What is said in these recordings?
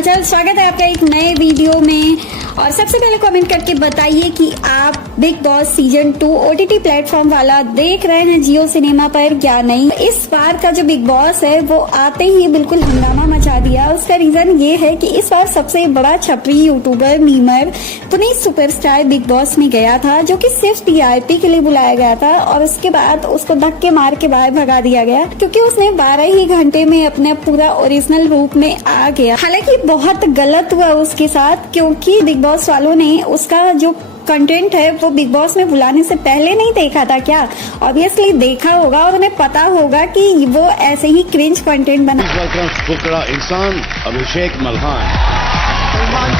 हालचाल, स्वागत है आपका एक नए वीडियो में। और सबसे पहले कमेंट करके बताइए कि आप big boss season 2 OTT platform वाला देख रहे हैं जियो सिनेमा पर या नहीं। इस बार का जो बिग बॉस है वो आते ही बिल्कुल हंगामा मचा दिया। उसका रीजन ये है कि इस बार सबसे बड़ा छपरी YouTuber memer Puneet superstar big boss में गया था, जो कि सिर्फ टीआरपी के लिए बुलाया गया था और उसके बाद उसको धक्के मार के बाहर भगा दिया गया क्योंकि उसने 12 ही घंटे में अपने पूरा ओरिजिनल रूप में आ गया। हालांकि बहुत गलत हुआ उसके साथ, क्योंकि बिग बॉस वालों ने उसका जो कंटेंट है वो बिग बॉस में बुलाने से पहले नहीं देखा था क्या? ऑब्वियसली देखा होगा और उन्हें पता होगा कि वो ऐसे ही क्रिंज कंटेंट बना। इंसान अभिषेक मल्हान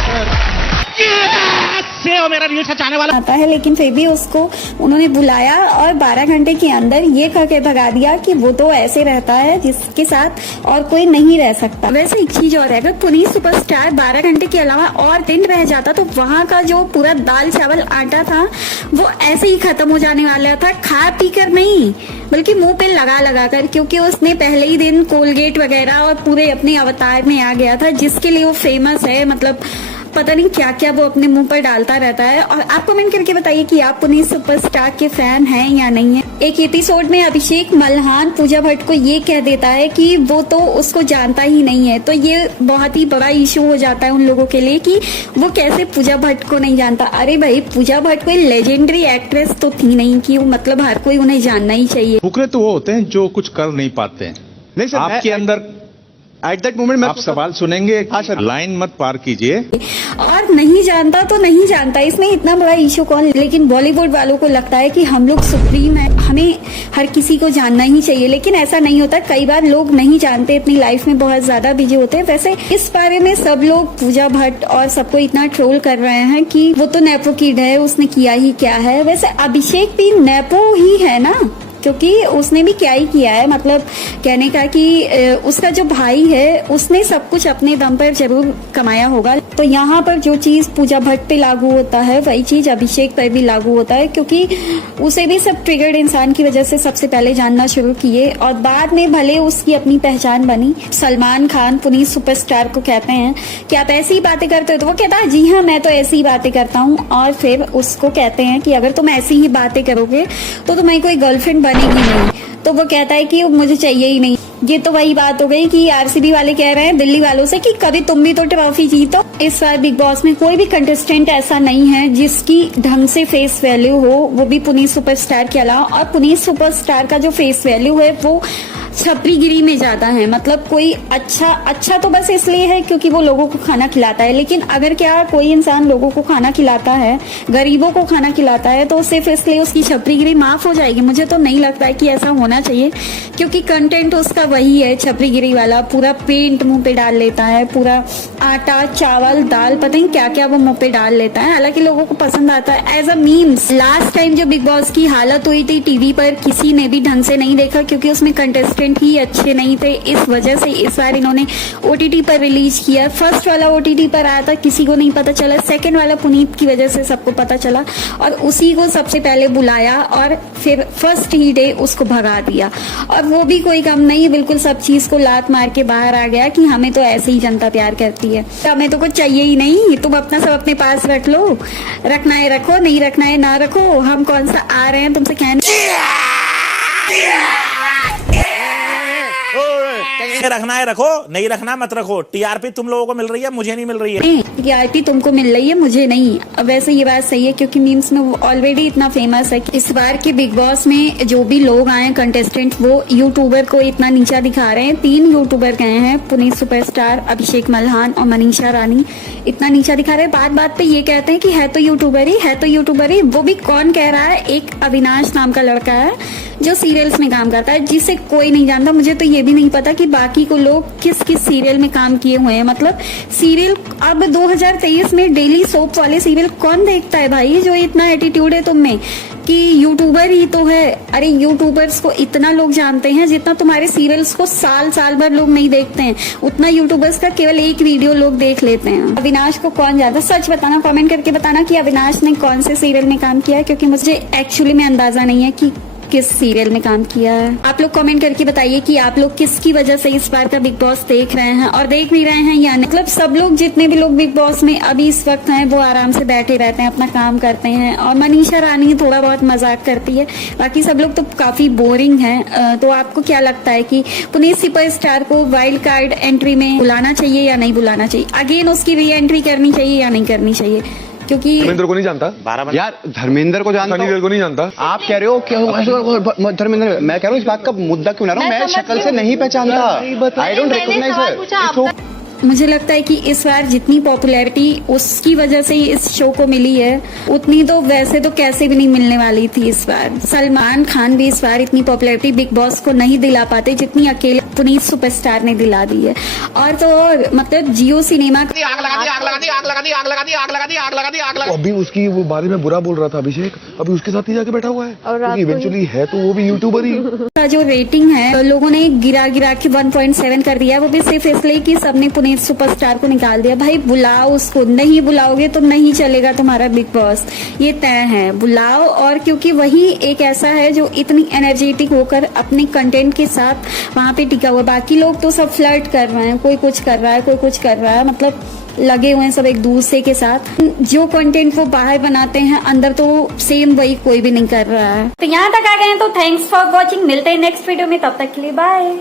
से और मेरा रील सचाने वाला आता है, लेकिन फिर भी उसको उन्होंने बुलाया और 12 घंटे के अंदर ये कह के भगा दिया कि वो तो ऐसे रहता है जिसके साथ और कोई नहीं रह सकता। वैसे एक चीज और है, अगर पुनीत सुपरस्टार 12 घंटे के अलावा और दिन रह जाता तो वहाँ का जो पूरा दाल चावल आटा था वो ऐसे ही खत्म हो जाने वाला था, खा पी कर नहीं बल्कि मुंह पे लगा कर, क्योंकि उसने पहले ही दिन कोलगेट वगैरह और पूरे अपने अवतार में आ गया था जिसके लिए वो फेमस है। मतलब पता नहीं क्या क्या वो अपने मुंह पर डालता रहता है। और आप कमेंट करके बताइए कि आप पुनीत सुपरस्टार के फैन हैं या नहीं है। एक एपिसोड में अभिषेक मल्हान पूजा भट्ट को ये कह देता है कि वो तो उसको जानता ही नहीं है, तो ये बहुत ही बड़ा इशू हो जाता है उन लोगों के लिए कि वो कैसे पूजा भट्ट को नहीं जानता। अरे भाई, पूजा भट्ट कोई लेजेंडरी एक्ट्रेस तो थी नहीं कि मतलब हर कोई उन्हें जानना ही चाहिए। फुकरे तो वो होते हैं जो कुछ कर नहीं पाते हैं। नहीं सर, आपके अंदर एट दैट मोमेंट आप सवाल सुनेंगे। हाँ सर, लाइन मत पार कीजिए। और नहीं जानता तो नहीं जानता, इसमें इतना बड़ा इशू कौन। लेकिन बॉलीवुड वालों को लगता है कि हम लोग सुप्रीम है, हमें हर किसी को जानना ही चाहिए, लेकिन ऐसा नहीं होता। कई बार लोग नहीं जानते, अपनी लाइफ में बहुत ज्यादा बिजी होते हैं। वैसे इस बारे में सब लोग पूजा भट्ट और सबको इतना ट्रोल कर रहे हैं कि वो तो नेपो किड है, उसने किया ही क्या है। वैसे अभिषेक भी नेपो ही है ना, क्योंकि उसने भी क्या ही किया है। मतलब कहने का कि उसका जो भाई है उसने सब कुछ अपने दम पर जरूर कमाया होगा। तो यहाँ पर जो चीज पूजा भट्ट पे लागू होता है वही चीज अभिषेक पर भी लागू होता है, क्योंकि उसे भी सब ट्रिगर्ड इंसान की वजह से सबसे पहले जानना शुरू किए और बाद में भले उसकी अपनी पहचान बनी। सलमान खान पुनीत सुपरस्टार को कहते हैं कि आप ऐसी ही बातें करते हो, तो वो कहता है जी हाँ मैं तो ऐसी ही बातें करता हूँ। और फिर उसको कहते हैं कि अगर तुम ऐसी ही बातें करोगे तो तुम्हें कोई गर्लफ्रेंड बनेगी नहीं, तो वो कहता है कि मुझे चाहिए ही नहीं। ये तो वही बात हो गई कि आरसीबी वाले कह रहे हैं दिल्ली वालों से कि कभी तुम भी तो ट्रॉफी जीतो। इस बार बिग बॉस में कोई भी कंटेस्टेंट ऐसा नहीं है जिसकी ढंग से फेस वैल्यू हो, वो भी पुनीत सुपरस्टार के अलावा। और पुनीत सुपरस्टार का जो फेस वैल्यू है वो छपरीगिरी में ज्यादा है। मतलब कोई अच्छा तो बस इसलिए है क्योंकि वो लोगों को खाना खिलाता है, लेकिन अगर क्या कोई इंसान लोगों को खाना खिलाता है, गरीबों को खाना खिलाता है, तो सिर्फ इसलिए उसकी छपरीगिरी माफ हो जाएगी? मुझे तो नहीं लगता है कि ऐसा होना चाहिए, क्योंकि कंटेंट उसका वही है छपरीगिरी वाला। पूरा पेंट मुंह पे डाल लेता है, पूरा आटा चावल दाल पता नहीं क्या क्या वो मुंह पे डाल लेता है। हालांकि लोगों को पसंद आता है as a memes. Last time जो बिग बॉस की हालत हुई थी टीवी पर, किसी ने भी ढंग से नहीं देखा क्योंकि उसमें कंटेस्टेंट ही अच्छे नहीं थे। इस वजह से इस बार इन्होंने ओटीटी पर रिलीज किया। फर्स्ट वाला ओटीटी पर आया था, किसी को नहीं पता चला। सेकंड वाला पुनीत की वजह से सबको पता चला और उसी को सबसे पहले बुलाया और फिर फर्स्ट ही डे उसको भगा दिया। और वो भी कोई कम नहीं, बिल्कुल सब चीज को लात मार के बाहर आ गया कि हमें तो ऐसे ही जनता प्यार करती है, हमें तो कुछ चाहिए ही नहीं, तुम अपना सब अपने पास रख लो, रखना है रखो, नहीं रखना है ना रखो, हम कौन सा आ रहे हैं तुमसे कहने। रखना है रखो, नहीं रखना मत रखो। टीआरपी तुम लोगों को मिल रही है, मुझे नहीं मिल रही है। टीआरपी तुमको मिल रही है, मुझे नहीं। अब वैसे ये बात सही है क्योंकि मीम्स में वो ऑलरेडी इतना फेमस है। इस बार के बिग बॉस में जो भी लोग आए कंटेस्टेंट, वो यूट्यूबर को इतना नीचा दिखा रहे हैं। 3 यूट्यूबर गए हैं, पुनीत सुपरस्टार, अभिषेक मल्हान और मनीषा रानी। इतना नीचा दिखा रहे हैं, बात बात पे ये कहते हैं कि है तो यूट्यूबर ही, है तो यूट्यूबर ही। वो भी कौन कह रहा है? एक अविनाश नाम का लड़का है जो सीरियल्स में काम करता है, जिसे कोई नहीं जानता। मुझे तो ये भी नहीं पता कि बाकी को लोग किस किस सीरियल में काम किए हुए हैं। मतलब सीरियल अब 2023 में डेली सोप वाले सीरियल कौन देखता है भाई? जो इतना एटीट्यूड है तुम में कि यूट्यूबर ही तो है। अरे यूट्यूबर्स को इतना लोग जानते हैं जितना तुम्हारे सीरियल्स को साल भर लोग नहीं देखते हैं, उतना यूट्यूबर्स का केवल एक वीडियो लोग देख लेते हैं। अविनाश को कौन जानता? सच बताना, कमेंट करके बताना कि अविनाश ने कौन से सीरियल में काम किया है, क्योंकि मुझे एक्चुअली में अंदाजा नहीं है कि किस सीरियल में काम किया है। आप लोग कमेंट करके बताइए कि आप लोग किसकी वजह से इस बार का बिग बॉस देख रहे हैं और देख भी रहे हैं या नहीं। मतलब सब लोग, जितने भी लोग बिग बॉस में अभी इस वक्त हैं, वो आराम से बैठे रहते हैं, अपना काम करते हैं, और मनीषा रानी थोड़ा बहुत मजाक करती है, बाकी सब लोग तो काफी बोरिंग हैं। तो आपको क्या लगता है कि पुनीत सुपरस्टार को वाइल्ड कार्ड एंट्री में बुलाना चाहिए या नहीं बुलाना चाहिए? अगेन उसकी री एंट्री करनी चाहिए या नहीं करनी चाहिए? क्योंकि धर्मेंद्र को नहीं जानता यार, धर्मेंद्र को जानता सनी हूं। देओल को नहीं जानता। आप कह रहे हो कि धर्मेंद्र, मैं कह रहा हूँ इस बात का मुद्दा क्यों ना रहा हूं, मैं शक्ल से नहीं पहचानता। आई डोंट रिकॉग्नाइज हर। मुझे लगता है कि इस बार जितनी पॉपुलैरिटी उसकी वजह से इस शो को मिली है, उतनी तो वैसे तो कैसे भी नहीं मिलने वाली थी इस बार। सलमान खान भी इस बार इतनी पॉपुलैरिटी बिग बॉस को नहीं दिला पाते जितनी अकेले पुनीत सुपरस्टार ने दिला दी है। और तो और मतलब जियो सिनेमा अभी उसकी वो बारे में बुरा बोल रहा था अभिषेक, अभी उसके साथ ही जाके बैठा हुआ है, क्योंकि इवेंचुअली है तो वो भी यूट्यूबर ही। का जो रेटिंग है लोगों ने गिरा गिरा के 1.7 कर दिया, वो भी सिर्फ इसलिए कि सबने पुनीत सुपरस्टार को निकाल दिया। भाई बुलाओ उसको, नहीं बुलाओगे तो नहीं चलेगा तुम्हारा बिग बॉस, ये तय है। बुलाओ, और क्योंकि वही एक ऐसा है जो इतनी एनर्जेटिक होकर अपने कंटेंट के साथ वहां पे टिका हुआ। बाकी लोग तो सब फ्लर्ट कर रहे हैं, कोई कुछ कर रहा है, कोई कुछ कर रहा है, मतलब लगे हुए हैं सब एक दूसरे के साथ। जो कंटेंट वो बाहर बनाते हैं, अंदर तो सेम वही कोई भी नहीं कर रहा है। तो यहाँ तक आ गए हैं, तो थैंक्स फॉर वॉचिंग। मिलते हैं नेक्स्ट वीडियो में, तब तक के लिए बाय।